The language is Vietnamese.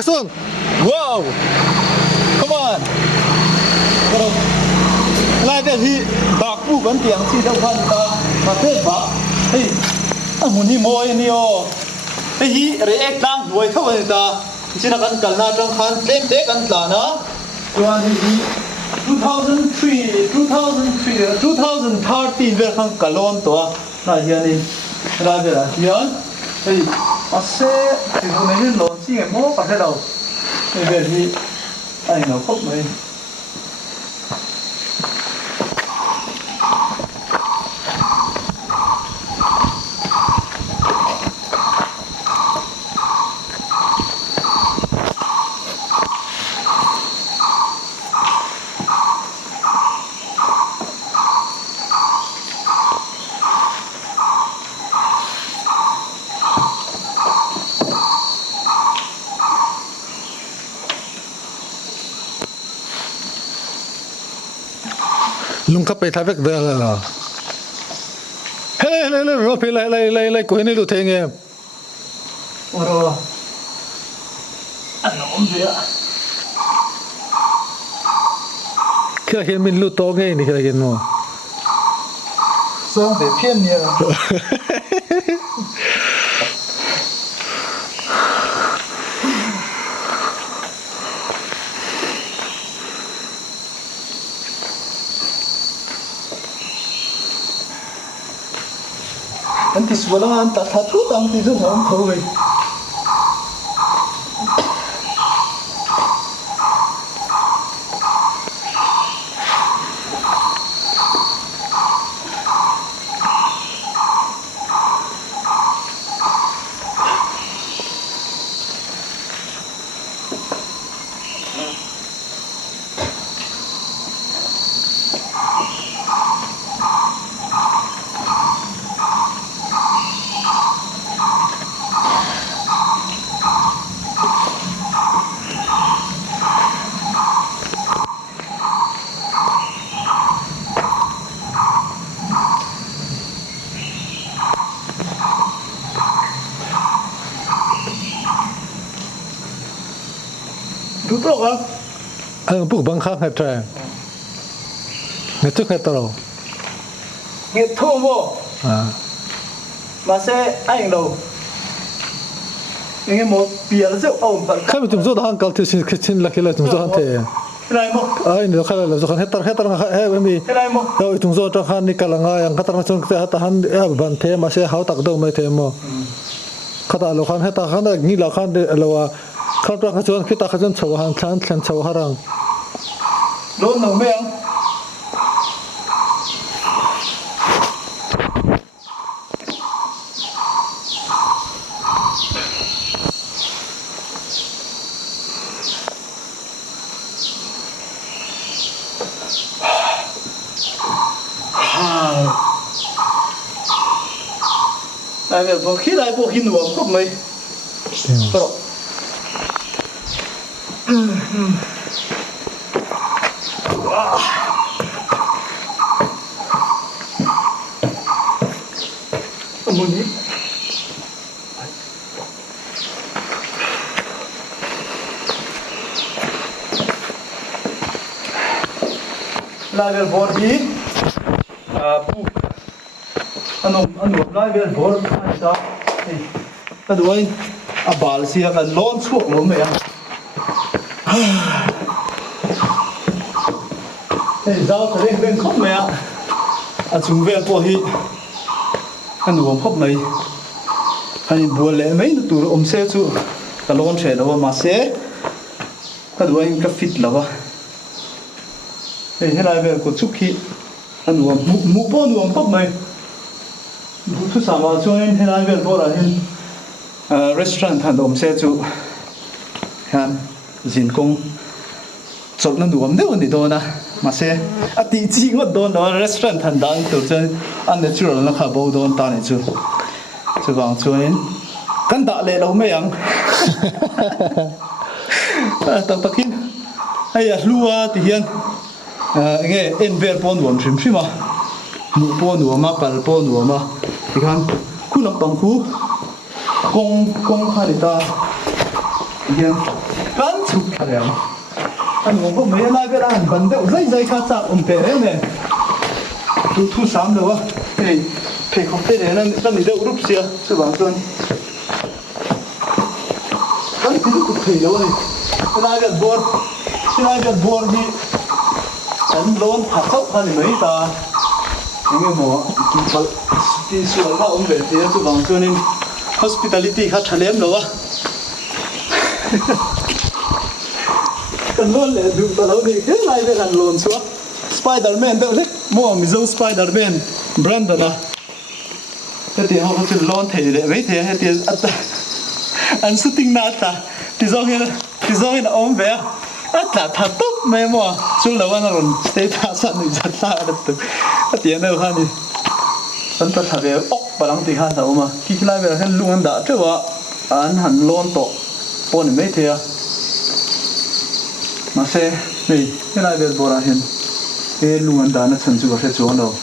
Action! Wow! Come on! Lại đây thì bạc bu vẫn tiếng chỉ đâu phân ta mà thế bạc hey muốn hi mồi niyo hey hi react đang đuổi thâu vậy ta chỉ là cần cần là trong khăn tem té cần là nó cho anh hi 2013 về khăn cả lon to là hiện đi ra về là hiện hey à xe thì hôm nay lon chỉ cái mỏ phải đâu hey về thì anh nó khóc mấy lung khắpไปท้ายเวกเดือเลยเหรอเฮ้ยเฮ้ยเฮ้ยเราไปไล่กูให้นี่ดูเทงเองโอ้โหอันน้องเดียแค่เห็นมันรู้ตัวไงนี่แค่เห็นมั้งส่งไปเพี้ยนเนี่ยอันที่สวนอันตัดทัดทุกอันที่ทุกคนเขาไปดูตัวกันพวกบังคับให้ใจเนี่ยทุกข์ให้ตลอดเนี่ยทุ่มบ่มาเซ่ไอ้เราอย่างเงี้ยหมดเปลี่ยนแล้วจะเอาแบบข้าไปจุ่มโซ่ทางกัลที่ชิ้นละกี่ละจุ่มโซ่ทางเทอะไรมั้งไอ้เนี่ยข้าเราจะขันให้ตระไม่มีอะไรมั้งเราจุ่มโซ่ทางขันนี่กำลังยังข้าตระชนเสียหัตหันบันเทมาเซ่เขาตักดงไม่เทมั้งข้าตเราขันให้ตาขันนี่เราขันเราว่าเขาตระขจรคิดตระขจรชาวหันชั้นชาวหารังโดนหนูไม่ยังไอ้เรื่องพวกขี้ได้พวกหินหลวงก็ไม่ก็มึงนี่ลายเวลบอร์ดีปุ๊บอันนู้นลายเวลบอร์ดไอ้จ้าแต่ดูว่าบาลเสียกันล้นช่วงล้มไปยังเฮ้ยเจ้าทะเลเป็นครบไหมอ่ะจุงเวลพอฮีอันนู้นครบไหมอันนี้บัวเล่ไหมตัวเสียจู่ตะล้นเฉยแล้วว่ามาเสียแต่ดูว่ายังก็ฟิตแล้ววะเฮ้ยให้ลายเวลกดชุกขี้อันนู้นมุกป้อนนู้นครบไหมทุกสามวันช่วงนี้ให้ลายเวลพอละเห็นร้านทานดมเสียจู่ฮันจินกงจบนั่นดูผมเดี๋ยวนี้โดนนะมาเสียตีจริงว่าโดนแล้วร้านทานดังตัวจนอันเดียวจู่แล้วนะครับโดนตาเนี่ยจู่บางช่วงนี้กันด่าเลยเราไม่ยังตั้งตะกินไอ้ยาลัวที่เห็นเงี้ยเอ็นเวอร์ปอนหัวชิมใช่ไหมหนูปอนหัวมาปัลปอนหัวมาที่กันคุณน้ำปังคูกงข้าดิตาเห็น chụp thằng anh ngủ không mấy nay cái anh bận đâu dây dây khát chặt thế này thu sắm đâu á thì phải không thể để nó mình đâu rút xia chứ bảo tôi cái lúc thì đâu này cái này cái board đi anh lon phát sốc hay mấy ta những cái mỏ đi xuống là ông về thì chứ bảo tôi nên hospitality khá chả lém đâu á cần luôn để dùng tao đâu đi cái này để cần luôn xuống Spiderman đâu đấy mua mình dùng Spiderman brand đó cái tiền họ chỉ lon thế để mấy thế hay tiền anh shooting nata thì do cái nó ôm về là thật tốt mấy mua chú lâu anh rồi stay ta sẵn thì rất là được cái tiền đâu ha đi anh ta thà về ốc bà lăng thì ha sao mà khi lại về hắn luôn đã chứ vợ anh hẳn lon to bọn mấy thế mà xe này cái lại về bora hen cái luôn đã nó chân chú phải chỗ đâu